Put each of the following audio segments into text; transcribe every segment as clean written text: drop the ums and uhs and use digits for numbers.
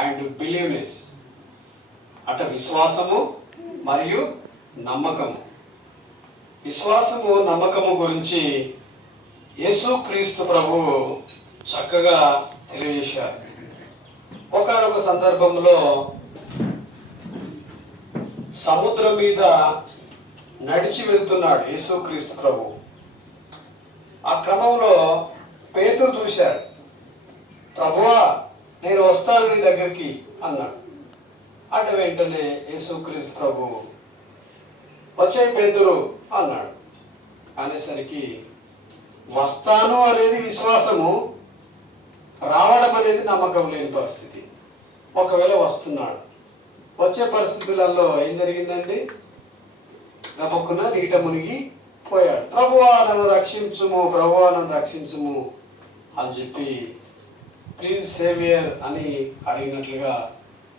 And believeness అట విశ్వాసము మరియు నమ్మకము. విశ్వాసము నమ్మకము గురించి యేసుక్రీస్తు ప్రభువు చక్కగా తెలియజేశారు. ఒకానొక సందర్భంలో సముద్రం మీద నడిచి వెళ్తున్నాడు యేసుక్రీస్తు ప్రభు. ఆ క్రమంలో పేతురు చూశాడు. ప్రభువా, నేను వస్తాను నీ దగ్గరికి అన్నాడు. అంటే వెంటనే యేసుక్రీస్తు ప్రభు వచ్చే పేతురు అన్నాడు. అనేసరికి వస్తాను అనేది విశ్వాసము, రావడం అనేది నమ్మకం లేని పరిస్థితి. ఒకవేళ వస్తున్నాడు, వచ్చే పరిస్థితులలో ఏం జరిగిందండి? గబక్కున నీట మునిగి పోయాడు. ప్రభువా నన్ను రక్షించుము, ప్రభువా నన్ను రక్షించుము అని చెప్పి ప్లీజ్ సేవియర్ అని అడిగినట్లుగా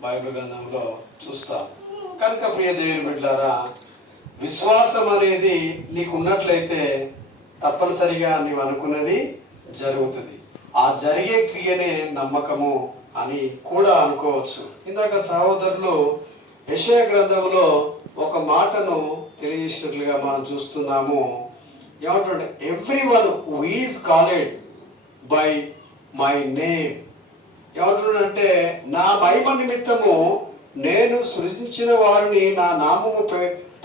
బైబిల్ గ్రంథంలో చూస్తాం. కనుక ప్రియ దేవుని బిడ్డలారా, విశ్వాసం అనేది నీకు ఉన్నట్లయితే తప్పనిసరిగా నీవు అనుకున్నది జరుగుతుంది. ఆ జరిగే క్రియనే నమ్మకము అని కూడా అనుకోవచ్చు. ఇందాక సహోదరులు యెషయా గ్రంథంలో ఒక మాటను తెలియజేసినట్లుగా మనం చూస్తున్నాము. ఏమంటుంటే, everyone who is called by my name. ఏమంటున్నాడంటే, నా మహిమ నిమిత్తము నేను సృజించిన వారిని, నా నామము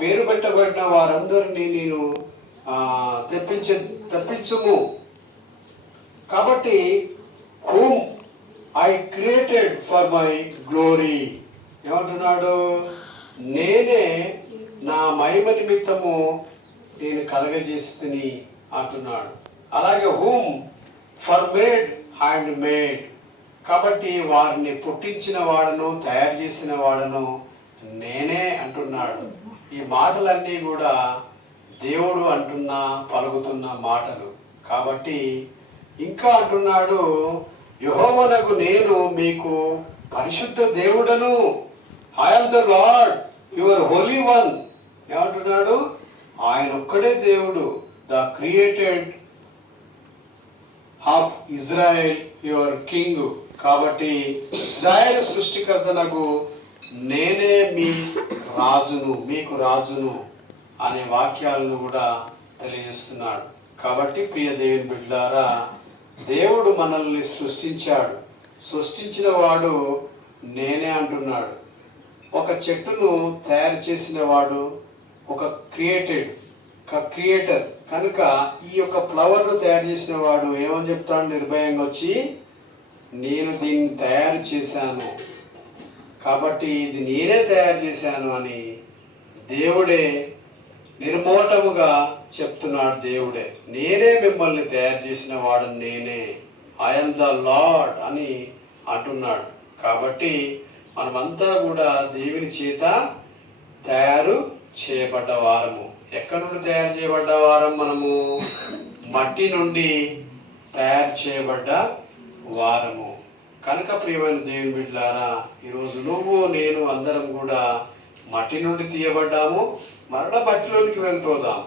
పేరు పెట్టబడిన వారందరినీ నేను తెప్పించుము. కాబట్టి whom I created for my glory. ఏమంటున్నాడు? నేనే నా మహిమ నిమిత్తము నేను కలగజేస్తుని అంటున్నాడు. అలాగే whom for made hand made. కాబట్టి వారిని పుట్టించిన వాడను, తయారు చేసిన వాడను నేనే అంటున్నాడు. ఈ మాటలన్నీ కూడా దేవుడు పలుకుతున్న మాటలు. కాబట్టి ఇంకా అంటున్నాడు, యెహోవానగు నేను మీకు పరిశుద్ధ దేవుడను, I am the lord your Holi one. ఏమంటున్నాడు? ఆయన ఒక్కడే దేవుడు, the created of Israel your king. కాబట్టి ఇజ్రాయెల్ సృష్టికర్తనకు నేనే మీ రాజును, మీకు రాజును అనే వాక్యాలను కూడా తెలియజేస్తున్నాడు. కాబట్టి ప్రియ దేవుని బిడ్డలారా, దేవుడు మనల్ని సృష్టించాడు. సృష్టించిన వాడు నేనే అంటున్నాడు. ఒక చెట్టును తయారు చేసిన వాడు ఒక క్రియేటర్ కనుక ఈ యొక్క ఫ్లవర్ను తయారు చేసిన వాడు ఏమని చెప్తాడు? నిర్భయంగా వచ్చి, నేను దీన్ని తయారు చేశాను, కాబట్టి ఇది నేనే తయారు చేశాను అని దేవుడే నిర్మోటముగా చెప్తున్నాడు. దేవుడే, నేనే మిమ్మల్ని తయారు చేసిన వాడు నేనే, ఐ యామ్ ద లార్డ్ అని అంటున్నాడు. కాబట్టి మనమంతా కూడా దేవుని చేత తయారు చేయబడ్డ వారము. ఎక్కడి నుండి తయారు చేయబడ్డ వారం? మనము మట్టి నుండి తయారు చేయబడ్డ వారము. కనుక ప్రియమైన దేవుని బిడ్డలారా, ఈరోజు నువ్వు నేను అందరం కూడా మట్టి నుండి తీయబడ్డాము, మరణ మట్టిలోనికి వెళ్ళిపోదాము.